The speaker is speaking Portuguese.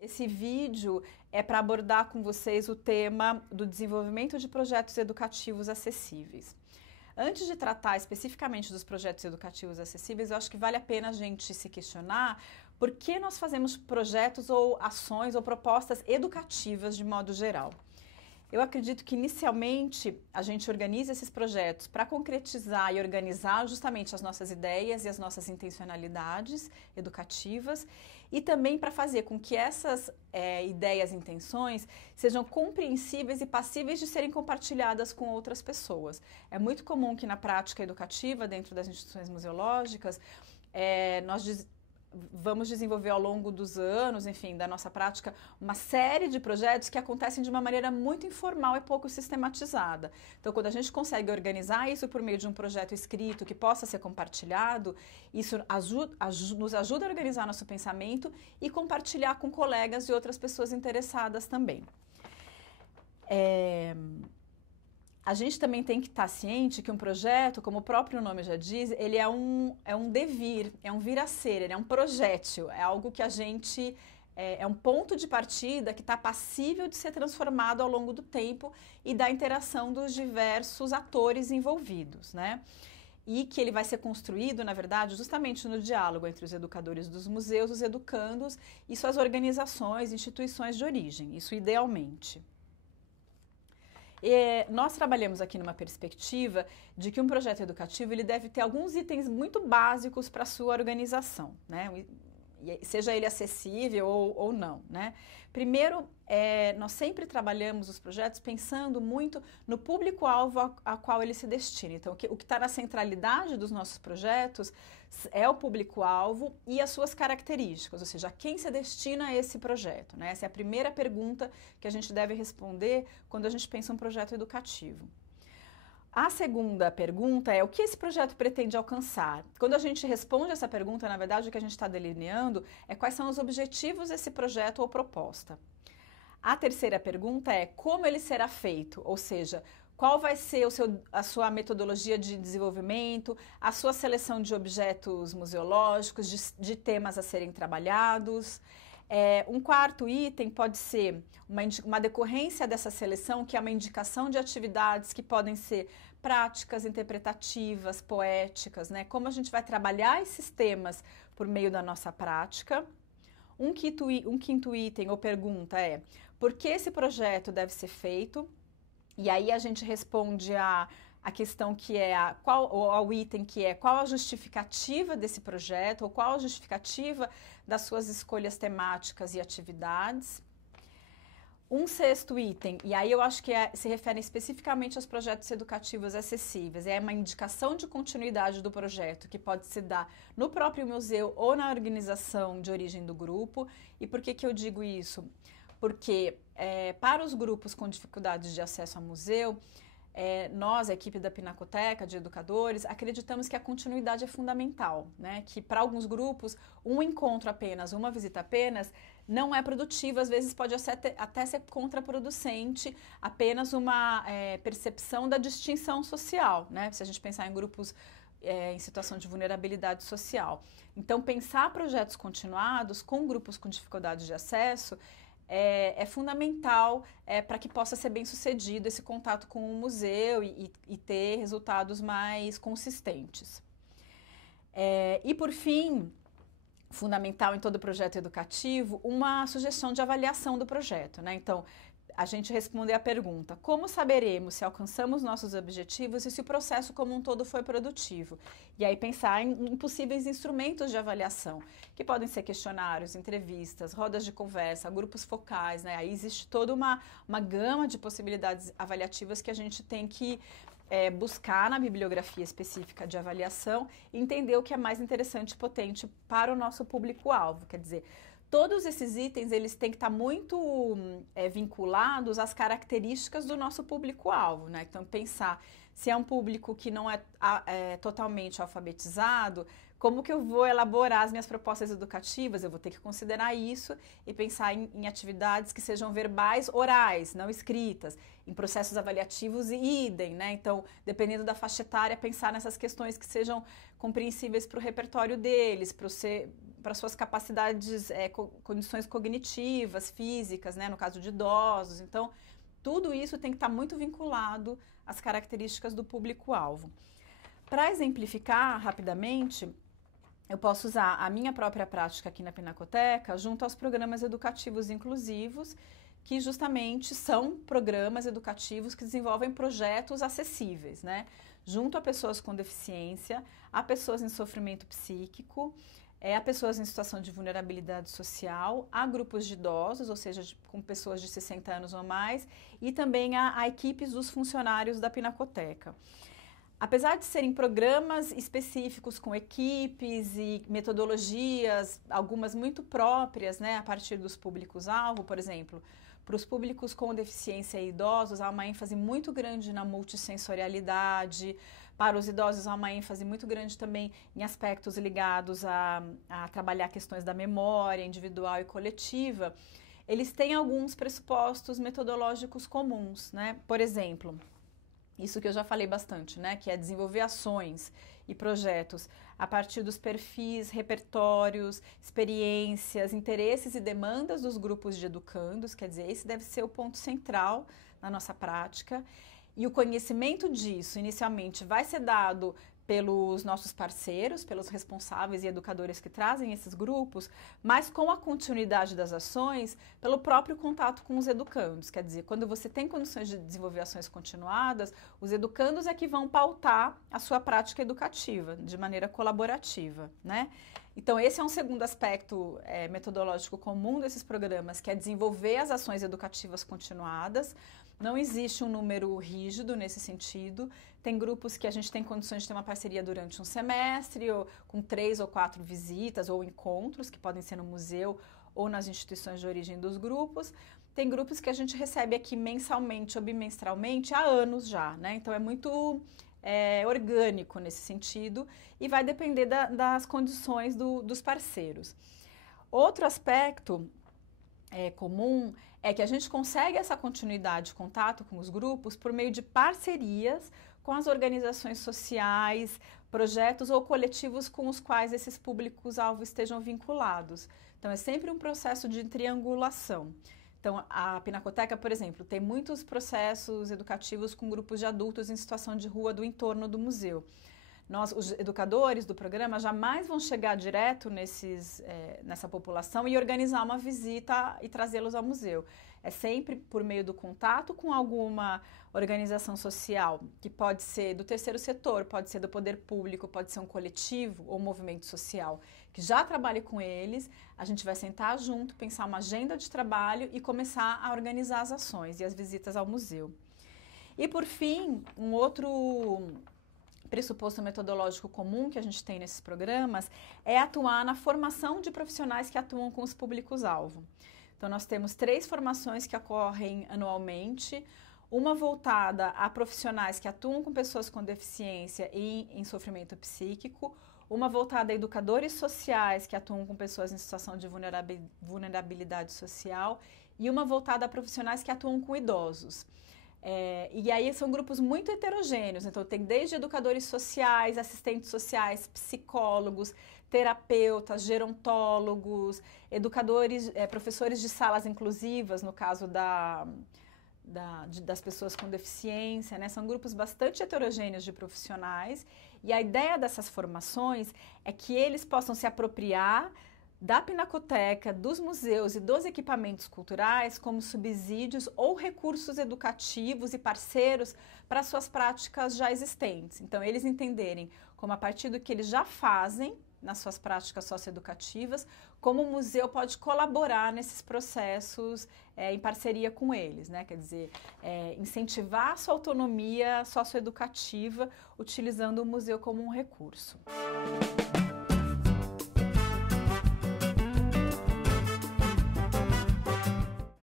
Esse vídeo é para abordar com vocês o tema do desenvolvimento de projetos educativos acessíveis. Antes de tratar especificamente dos projetos educativos acessíveis, eu acho que vale a pena a gente se questionar por que nós fazemos projetos ou ações ou propostas educativas de modo geral. Eu acredito que inicialmente a gente organiza esses projetos para concretizar e organizar justamente as nossas ideias e as nossas intencionalidades educativas e também para fazer com que essas ideias e intenções sejam compreensíveis e passíveis de serem compartilhadas com outras pessoas. É muito comum que na prática educativa, dentro das instituições museológicas, nós vamos desenvolver ao longo dos anos, enfim, da nossa prática, uma série de projetos que acontecem de uma maneira muito informal e pouco sistematizada. Então, quando a gente consegue organizar isso por meio de um projeto escrito que possa ser compartilhado, isso nos ajuda a organizar nosso pensamento e compartilhar com colegas e outras pessoas interessadas também. A gente também tem que estar ciente que um projeto, como o próprio nome já diz, ele é um devir, é um vir a ser, ele é um projétil, é algo que a gente... É um ponto de partida que está passível de ser transformado ao longo do tempo e da interação dos diversos atores envolvidos, né? E que ele vai ser construído, na verdade, justamente no diálogo entre os educadores dos museus, os educandos e suas organizações, instituições de origem, isso idealmente. Nós trabalhamos aqui numa perspectiva de que um projeto educativo ele deve ter alguns itens muito básicos para a sua organização, né? Seja ele acessível ou não, né? Primeiro, nós sempre trabalhamos os projetos pensando muito no público-alvo a qual ele se destina. Então, o que está na centralidade dos nossos projetos é o público-alvo e as suas características, ou seja, a quem se destina esse projeto, né? Essa é a primeira pergunta que a gente deve responder quando a gente pensa em um projeto educativo. A segunda pergunta é o que esse projeto pretende alcançar? Quando a gente responde essa pergunta, na verdade, o que a gente está delineando é quais são os objetivos desse projeto ou proposta. A terceira pergunta é como ele será feito, ou seja, qual vai ser a sua metodologia de desenvolvimento, a sua seleção de objetos museológicos, de temas a serem trabalhados. Um quarto item pode ser uma decorrência dessa seleção, que é uma indicação de atividades que podem ser práticas, interpretativas, poéticas, né? Como a gente vai trabalhar esses temas por meio da nossa prática. Um quinto item ou pergunta é por que esse projeto deve ser feito? E aí a gente responde a questão que é ao item que é qual a justificativa desse projeto ou qual a justificativa das suas escolhas temáticas e atividades. Um sexto item, e aí eu acho que se refere especificamente aos projetos educativos acessíveis, é uma indicação de continuidade do projeto que pode se dar no próprio museu ou na organização de origem do grupo. E por que eu digo isso? Porque para os grupos com dificuldades de acesso ao museu, nós, a equipe da Pinacoteca, de educadores, acreditamos que a continuidade é fundamental, né? Que para alguns grupos, um encontro apenas, uma visita apenas, não é produtivo, às vezes pode até ser contraproducente, apenas uma percepção da distinção social, né? Se a gente pensar em grupos em situação de vulnerabilidade social. Então, pensar projetos continuados com grupos com dificuldade de acesso é fundamental para que possa ser bem sucedido esse contato com o museu e ter resultados mais consistentes. E por fim, fundamental em todo projeto educativo, uma sugestão de avaliação do projeto, né? Então, a gente responder a pergunta, como saberemos se alcançamos nossos objetivos e se o processo como um todo foi produtivo? E aí pensar em possíveis instrumentos de avaliação, que podem ser questionários, entrevistas, rodas de conversa, grupos focais, né? Aí existe toda uma gama de possibilidades avaliativas que a gente tem que buscar na bibliografia específica de avaliação e entender o que é mais interessante e potente para o nosso público-alvo, quer dizer, todos esses itens, eles têm que estar muito vinculados às características do nosso público-alvo, né? Então, pensar se é um público que não é totalmente alfabetizado, como que eu vou elaborar as minhas propostas educativas? Eu vou ter que considerar isso e pensar em atividades que sejam verbais, orais, não escritas, em processos avaliativos e idem, né? Então, dependendo da faixa etária, pensar nessas questões que sejam compreensíveis para o repertório deles, para para suas capacidades, condições cognitivas, físicas, né, no caso de idosos. Então, tudo isso tem que estar muito vinculado às características do público-alvo. Para exemplificar rapidamente, eu posso usar a minha própria prática aqui na Pinacoteca junto aos programas educativos inclusivos, que justamente são programas educativos que desenvolvem projetos acessíveis, né? Junto a pessoas com deficiência, a pessoas em sofrimento psíquico, a pessoas em situação de vulnerabilidade social, a grupos de idosos, ou seja, com pessoas de 60 anos ou mais, e também a equipes dos funcionários da Pinacoteca. Apesar de serem programas específicos com equipes e metodologias, algumas muito próprias, né, a partir dos públicos-alvo, por exemplo, para os públicos com deficiência e idosos, há uma ênfase muito grande na multissensorialidade. Para os idosos, há uma ênfase muito grande também em aspectos ligados a trabalhar questões da memória individual e coletiva. Eles têm alguns pressupostos metodológicos comuns, né? Por exemplo, isso que eu já falei bastante, né? Que é desenvolver ações e projetos a partir dos perfis, repertórios, experiências, interesses e demandas dos grupos de educandos. Quer dizer, esse deve ser o ponto central na nossa prática. E o conhecimento disso, inicialmente, vai ser dado pelos nossos parceiros, pelos responsáveis e educadores que trazem esses grupos, mas com a continuidade das ações, pelo próprio contato com os educandos. Quer dizer, quando você tem condições de desenvolver ações continuadas, os educandos é que vão pautar a sua prática educativa de maneira colaborativa, né? Então, esse é um segundo aspecto metodológico comum desses programas, que é desenvolver as ações educativas continuadas. Não existe um número rígido nesse sentido. Tem grupos que a gente tem condições de ter uma parceria durante um semestre, ou com 3 ou 4 visitas ou encontros, que podem ser no museu ou nas instituições de origem dos grupos. Tem grupos que a gente recebe aqui mensalmente ou bimestralmente há anos já, né? Então, é muito orgânico nesse sentido e vai depender das condições dos parceiros. Outro aspecto comum é que a gente consegue essa continuidade de contato com os grupos por meio de parcerias com as organizações sociais, projetos ou coletivos com os quais esses públicos-alvo estejam vinculados. Então, é sempre um processo de triangulação. Então, a Pinacoteca, por exemplo, tem muitos processos educativos com grupos de adultos em situação de rua do entorno do museu. Nós, os educadores do programa, jamais vão chegar direto nessa população e organizar uma visita e trazê-los ao museu. É sempre por meio do contato com alguma organização social, que pode ser do terceiro setor, pode ser do poder público, pode ser um coletivo ou movimento social, que já trabalhe com eles. A gente vai sentar junto, pensar uma agenda de trabalho e começar a organizar as ações e as visitas ao museu. E, por fim, um outro pressuposto metodológico comum que a gente tem nesses programas é atuar na formação de profissionais que atuam com os públicos-alvo. Então, nós temos 3 formações que ocorrem anualmente, uma voltada a profissionais que atuam com pessoas com deficiência e em sofrimento psíquico, uma voltada a educadores sociais que atuam com pessoas em situação de vulnerabilidade social e uma voltada a profissionais que atuam com idosos. E aí são grupos muito heterogêneos, então tem desde educadores sociais, assistentes sociais, psicólogos, terapeutas, gerontólogos, educadores, professores de salas inclusivas, no caso das pessoas com deficiência, né? São grupos bastante heterogêneos de profissionais e a ideia dessas formações é que eles possam se apropriar da Pinacoteca, dos museus e dos equipamentos culturais como subsídios ou recursos educativos e parceiros para suas práticas já existentes. Então, eles entenderem como a partir do que eles já fazem nas suas práticas socioeducativas, como o museu pode colaborar nesses processos em parceria com eles, né? Quer dizer, incentivar a sua autonomia socioeducativa utilizando o museu como um recurso.